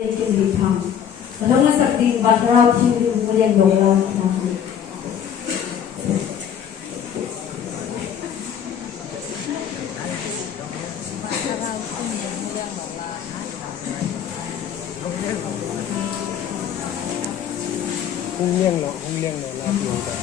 ในชีวิตทำแต่ทั้งมาสักดินบัดเราที่มันยังลงเราทำhung liang lo la piong ta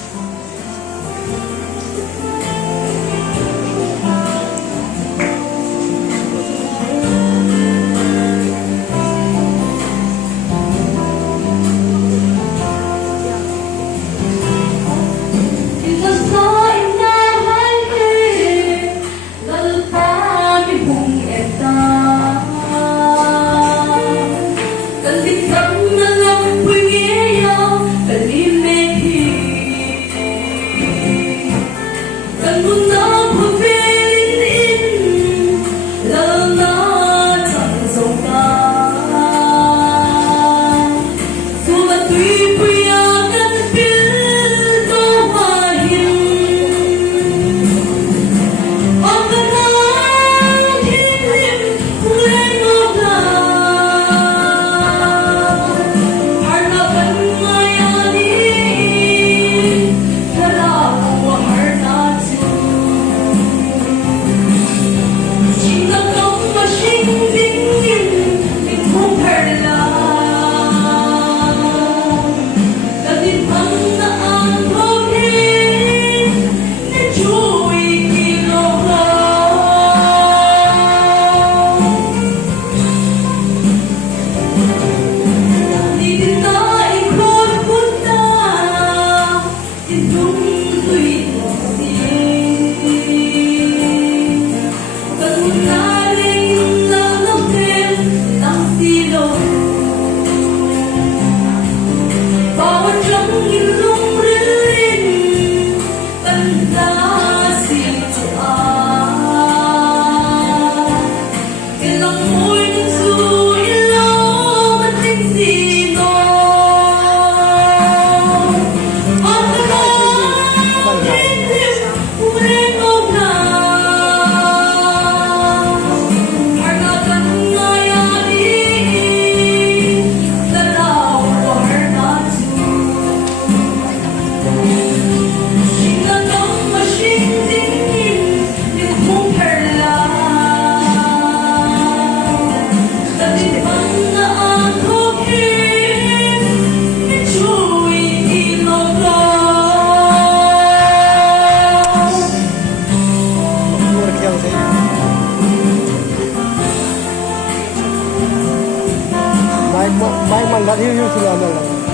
mai man la hiu hiu sila na